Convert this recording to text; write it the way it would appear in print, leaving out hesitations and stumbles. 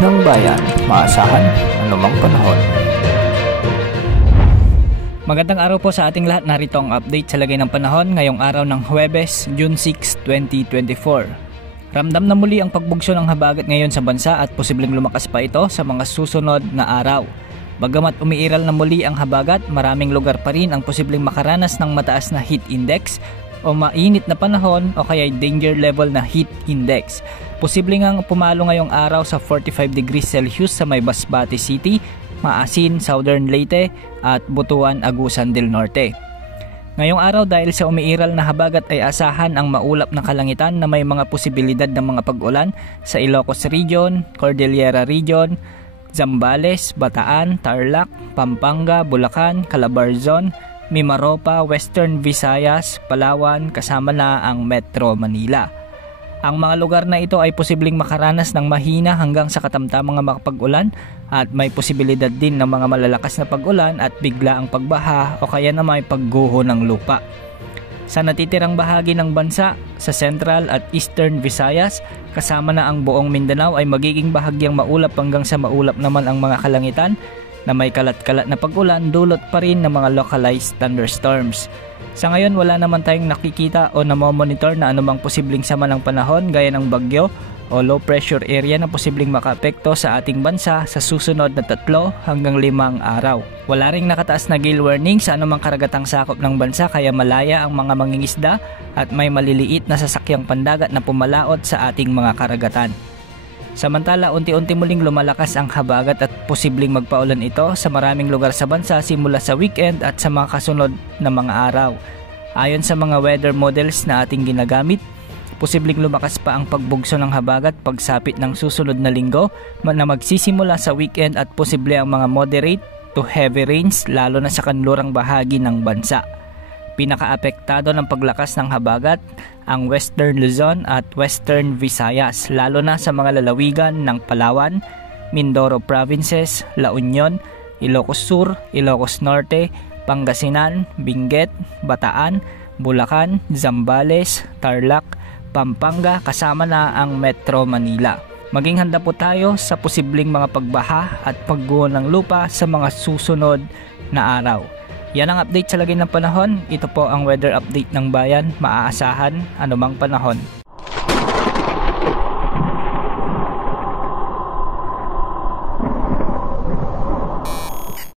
ng bayan, maasahan anumang panahon. Magandang araw po sa ating lahat. Narito ang update sa lagay ng panahon ngayong araw ng Huwebes, June 6, 2024. Ramdam na muli ang pagbugso ng habagat ngayon sa bansa at posibleng lumakas pa ito sa mga susunod na araw. Bagamat umiiral na muli ang habagat, maraming lugar pa rin ang posibleng makaranas ng mataas na heat index o mainit na panahon o kaya danger level na heat index. Posible ngang pumalo ngayong araw sa 45 degrees Celsius sa may Masbate City, Maasin, Southern Leyte at Butuan, Agusan del Norte. Ngayong araw dahil sa umiiral na habagat ay asahan ang maulap na kalangitan na may mga posibilidad ng mga pag-ulan sa Ilocos Region, Cordillera Region, Zambales, Bataan, Tarlac, Pampanga, Bulacan, Calabarzon, Mimaropa, Western Visayas, Palawan kasama na ang Metro Manila. Ang mga lugar na ito ay posibleng makaranas ng mahina hanggang sa katamtamang makapag-ulan at may posibilidad din ng mga malalakas na pag-ulan at bigla ang pagbaha o kaya na may pagguho ng lupa. Sa natitirang bahagi ng bansa, sa Central at Eastern Visayas, kasama na ang buong Mindanao ay magiging bahagyang maulap hanggang sa maulap naman ang mga kalangitan na may kalat-kalat na pag-ulan dulot pa rin ng mga localized thunderstorms. Sa ngayon wala naman tayong nakikita o namomonitor na anumang posibleng sama ng panahon gaya ng bagyo o low pressure area na posibleng makaapekto sa ating bansa sa susunod na 3 hanggang 5 araw. Wala ring nakataas na gale warning sa anumang karagatang sakop ng bansa kaya malaya ang mga mangingisda at may maliliit na sasakyang pandagat na pumalaot sa ating mga karagatan. Samantala, unti-unti muling lumalakas ang habagat at posibleng magpaulan ito sa maraming lugar sa bansa simula sa weekend at sa mga kasunod na mga araw. Ayon sa mga weather models na ating ginagamit, posibleng lumakas pa ang pagbugso ng habagat pagsapit ng susunod na linggo na magsisimula sa weekend at posible ang mga moderate to heavy rains lalo na sa kanlurang bahagi ng bansa. Pinakaapektado ng paglakas ng habagat ang Western Luzon at Western Visayas lalo na sa mga lalawigan ng Palawan, Mindoro Provinces, La Union, Ilocos Sur, Ilocos Norte, Pangasinan, Benguet, Bataan, Bulacan, Zambales, Tarlac, Pampanga kasama na ang Metro Manila. Maging handa po tayo sa posibleng mga pagbaha at pagguho ng lupa sa mga susunod na araw. Yan ang update sa lagay ng panahon. Ito po ang weather update ng bayan, maaasahan anumang panahon.